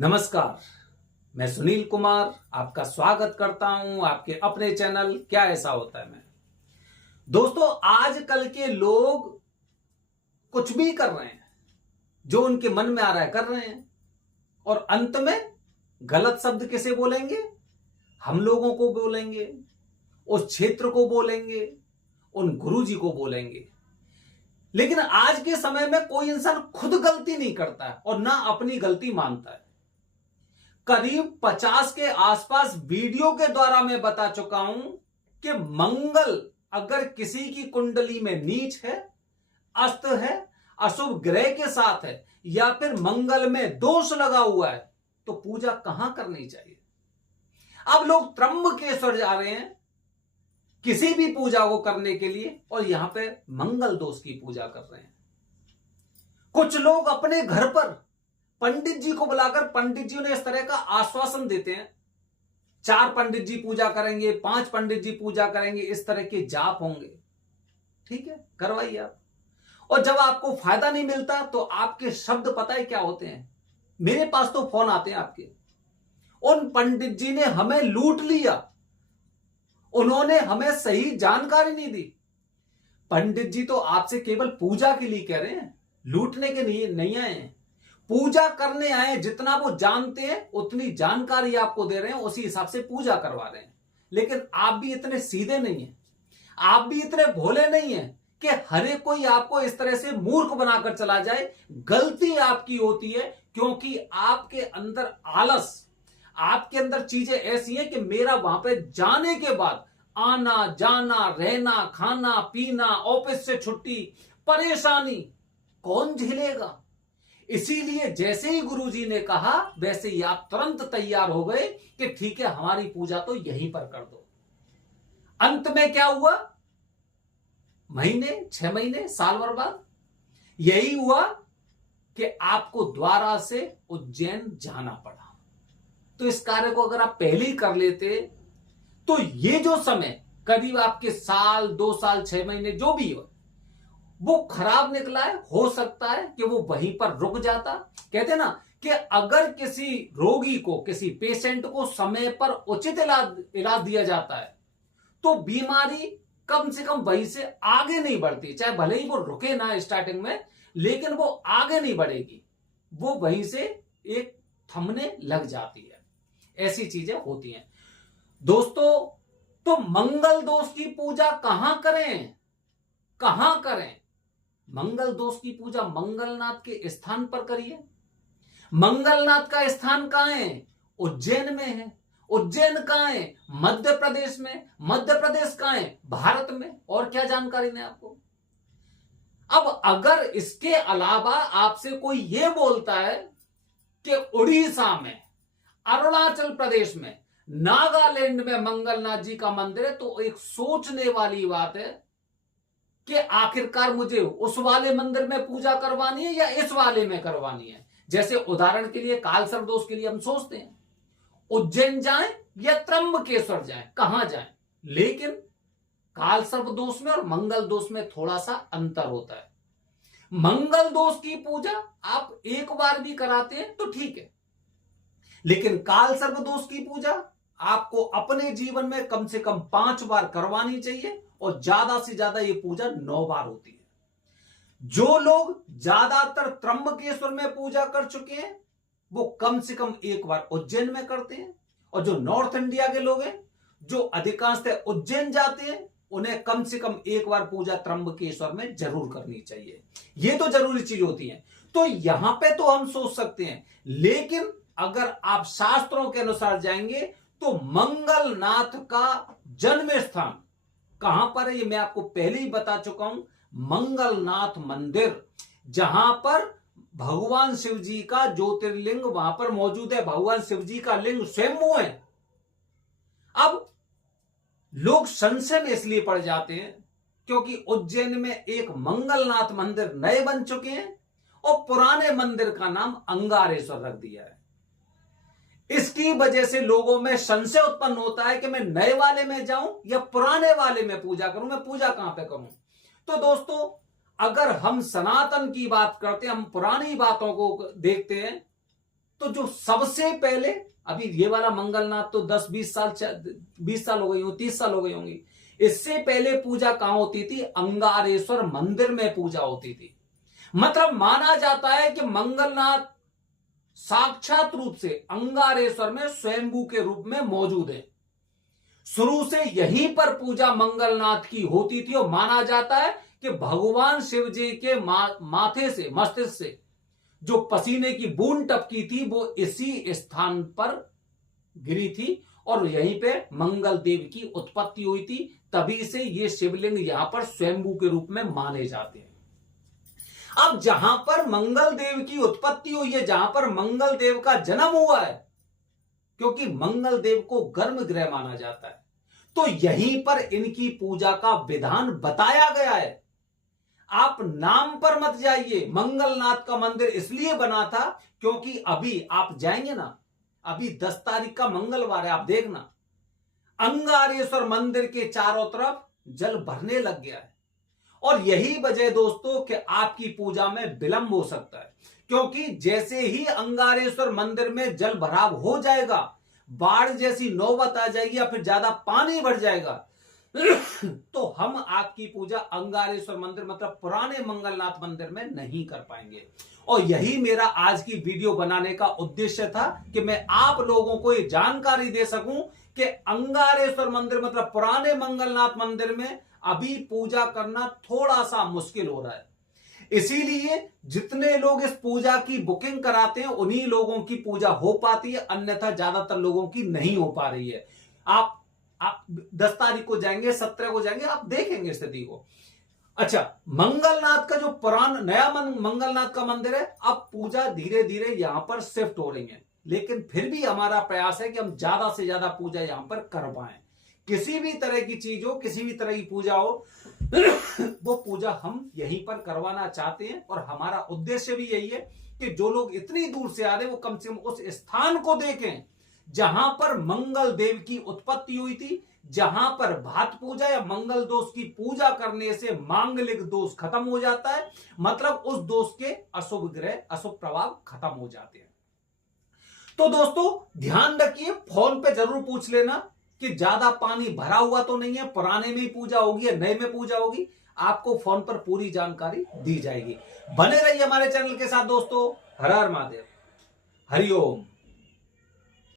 नमस्कार, मैं सुनील कुमार आपका स्वागत करता हूं आपके अपने चैनल क्या ऐसा होता है में। दोस्तों, आजकल के लोग कुछ भी कर रहे हैं, जो उनके मन में आ रहा है कर रहे हैं, और अंत में गलत शब्द किसे बोलेंगे? हम लोगों को बोलेंगे, उस क्षेत्र को बोलेंगे, उन गुरुजी को बोलेंगे। लेकिन आज के समय में कोई इंसान खुद गलती नहीं करता है और ना अपनी गलती मानता है। करीब 50 के आसपास वीडियो के द्वारा मैं बता चुका हूं कि मंगल अगर किसी की कुंडली में नीच है, अस्त है, अशुभ ग्रह के साथ है, या फिर मंगल में दोष लगा हुआ है, तो पूजा कहां करनी चाहिए? अब लोग त्र्यंबकेश्वर जा रहे हैं किसी भी पूजा को करने के लिए, और यहां पे मंगल दोष की पूजा कर रहे हैं। कुछ लोग अपने घर पर पंडित जी को बुलाकर पंडित जी उन्हें इस तरह का आश्वासन देते हैं, 4 पंडित जी पूजा करेंगे, 5 पंडित जी पूजा करेंगे, इस तरह के जाप होंगे। ठीक है, करवाइए आप। और जब आपको फायदा नहीं मिलता तो आपके शब्द पता है क्या होते हैं? मेरे पास तो फोन आते हैं आपके, उन पंडित जी ने हमें लूट लिया, उन्होंने हमें सही जानकारी नहीं दी। पंडित जी तो आपसे केवल पूजा के लिए कह रहे हैं, लूटने के लिए नहीं आए हैं। पूजा करने आए, जितना वो जानते हैं उतनी जानकारी आपको दे रहे हैं, उसी हिसाब से पूजा करवा रहे हैं। लेकिन आप भी इतने सीधे नहीं हैं, आप भी इतने भोले नहीं हैं कि हर एक कोई आपको इस तरह से मूर्ख बनाकर चला जाए। गलती आपकी होती है क्योंकि आपके अंदर आलस, आपके अंदर चीजें ऐसी हैं कि मेरा वहां पे जाने के बाद आना जाना, रहना, खाना पीना, ऑफिस से छुट्टी, परेशानी कौन झेलेगा? इसीलिए जैसे ही गुरुजी ने कहा वैसे ही आप तुरंत तैयार हो गए कि ठीक है, हमारी पूजा तो यहीं पर कर दो। अंत में क्या हुआ? महीने, 6 महीने, साल भर बाद यही हुआ कि आपको द्वारा से उज्जैन जाना पड़ा। तो इस कार्य को अगर आप पहले ही कर लेते तो ये जो समय करीब आपके साल, 2 साल, 6 महीने जो भी हो, वो खराब निकला है। हो सकता है कि वो वहीं पर रुक जाता। कहते हैं ना कि अगर किसी रोगी को, किसी पेशेंट को समय पर उचित इलाज दिया जाता है तो बीमारी कम से कम वहीं से आगे नहीं बढ़ती। चाहे भले ही वो रुके ना स्टार्टिंग में, लेकिन वो आगे नहीं बढ़ेगी, वो वहीं से एक थमने लग जाती है। ऐसी चीजें होती हैं दोस्तों। तो मंगल दोष की पूजा कहां करें? कहां करें? मंगल दोष की पूजा मंगलनाथ के स्थान पर करिए। मंगलनाथ का स्थान कहां है? उज्जैन में है। उज्जैन कहां है? मध्य प्रदेश में। मध्य प्रदेश कहां है? भारत में। और क्या जानकारी दें आपको? अब अगर इसके अलावा आपसे कोई यह बोलता है कि उड़ीसा में, अरुणाचल प्रदेश में, नागालैंड में मंगलनाथ जी का मंदिर है, तो एक सोचने वाली बात है कि आखिरकार मुझे उस वाले मंदिर में पूजा करवानी है या इस वाले में करवानी है। जैसे उदाहरण के लिए कालसर्प दोष के लिए हम सोचते हैं उज्जैन जाएं या त्र्यंबकेश्वर जाएं, कहां जाएं। लेकिन कालसर्प दोष में और मंगल दोष में थोड़ा सा अंतर होता है। मंगल दोष की पूजा आप एक बार भी कराते हैं तो ठीक है, लेकिन कालसर्प दोष की पूजा आपको अपने जीवन में कम से कम 5 बार करवानी चाहिए, और ज्यादा से ज्यादा ये पूजा 9 बार होती है। जो लोग ज्यादातर त्र्यंबकेश्वर में पूजा कर चुके हैं वो कम से कम 1 बार उज्जैन में करते हैं, और जो नॉर्थ इंडिया के लोग हैं जो अधिकांशतः उज्जैन जाते हैं, उन्हें कम से कम 1 बार पूजा त्र्यंबकेश्वर में जरूर करनी चाहिए। ये तो जरूरी चीज होती है। तो यहां पे तो हम सोच सकते हैं, लेकिन अगर आप शास्त्रों के अनुसार जाएंगे तो मंगलनाथ का जन्म स्थान कहां पर है ये मैं आपको पहले ही बता चुका हूं। मंगलनाथ मंदिर, जहां पर भगवान शिव जी का ज्योतिर्लिंग वहां पर मौजूद है। भगवान शिव जी का लिंग स्वयं है। अब लोग संशय में इसलिए पड़ जाते हैं क्योंकि उज्जैन में एक मंगलनाथ मंदिर नए बन चुके हैं और पुराने मंदिर का नाम अंगारेश्वर रख दिया है। इसकी वजह से लोगों में संशय उत्पन्न होता है कि मैं नए वाले में जाऊं या पुराने वाले में पूजा करूं, मैं पूजा कहां पे करूं। तो दोस्तों, अगर हम सनातन की बात करते हैं, हम पुरानी बातों को देखते हैं, तो जो सबसे पहले, अभी ये वाला मंगलनाथ तो 10-20 साल 20 साल हो गई हो, 30 साल हो गई होंगी। इससे पहले पूजा कहां होती थी? अंगारेश्वर मंदिर में पूजा होती थी। मतलब माना जाता है कि मंगलनाथ साक्षात रूप से अंगारेश्वर में स्वयंभू के रूप में मौजूद है। शुरू से यहीं पर पूजा मंगलनाथ की होती थी और माना जाता है कि भगवान शिव जी के माथे से, मस्तिष्क से जो पसीने की बूंद टपकी थी वो इसी स्थान पर गिरी थी और यहीं पे मंगल देव की उत्पत्ति हुई थी। तभी से ये शिवलिंग यहां पर स्वयंभू के रूप में माने जाते हैं। अब जहां पर मंगल देव की उत्पत्ति हुई है, जहां पर मंगल देव का जन्म हुआ है, क्योंकि मंगल देव को गर्म ग्रह माना जाता है, तो यहीं पर इनकी पूजा का विधान बताया गया है। आप नाम पर मत जाइए। मंगलनाथ का मंदिर इसलिए बना था क्योंकि अभी आप जाएंगे ना, अभी 10 तारीख का मंगलवार है, आप देखना अंगारेश्वर मंदिर के चारों तरफ जल भरने लग गया है। और यही वजह दोस्तों कि आपकी पूजा में विलंब हो सकता है, क्योंकि जैसे ही अंगारेश्वर मंदिर में जल भराव हो जाएगा, बाढ़ जैसी नौबत आ जाएगी या फिर ज्यादा पानी बढ़ जाएगा तो हम आपकी पूजा अंगारेश्वर मंदिर मतलब पुराने मंगलनाथ मंदिर में नहीं कर पाएंगे। और यही मेरा आज की वीडियो बनाने का उद्देश्य था कि मैं आप लोगों को ये जानकारी दे सकूं कि अंगारेश्वर मंदिर मतलब पुराने मंगलनाथ मंदिर में अभी पूजा करना थोड़ा सा मुश्किल हो रहा है। इसीलिए जितने लोग इस पूजा की बुकिंग कराते हैं उन्हीं लोगों की पूजा हो पाती है, अन्यथा ज्यादातर लोगों की नहीं हो पा रही है। आप 10 तारीख को जाएंगे, 17 को जाएंगे, आप देखेंगे स्थिति को। अच्छा, मंगलनाथ का जो नया मंगलनाथ का मंदिर है, अब पूजा धीरे धीरे यहां पर शिफ्ट हो रही है, लेकिन फिर भी हमारा प्रयास है कि हम ज्यादा से ज्यादा पूजा यहां पर कर पाए। किसी भी तरह की चीज हो, किसी भी तरह की पूजा हो वो पूजा हम यहीं पर करवाना चाहते हैं। और हमारा उद्देश्य भी यही है कि जो लोग इतनी दूर से आ रहे हैं वो कम से कम उस स्थान को देखें जहां पर मंगल देव की उत्पत्ति हुई थी, जहां पर भात पूजा या मंगल दोष की पूजा करने से मांगलिक दोष खत्म हो जाता है, मतलब उस दोष के अशुभ ग्रह, अशुभ प्रभाव खत्म हो जाते हैं। तो दोस्तों ध्यान रखिए, फोन पे जरूर पूछ लेना कि ज्यादा पानी भरा हुआ तो नहीं है, पुराने में ही पूजा होगी या नए में पूजा होगी, आपको फोन पर पूरी जानकारी दी जाएगी। बने रहिए हमारे चैनल के साथ दोस्तों। हर हर महादेव, हरिओम।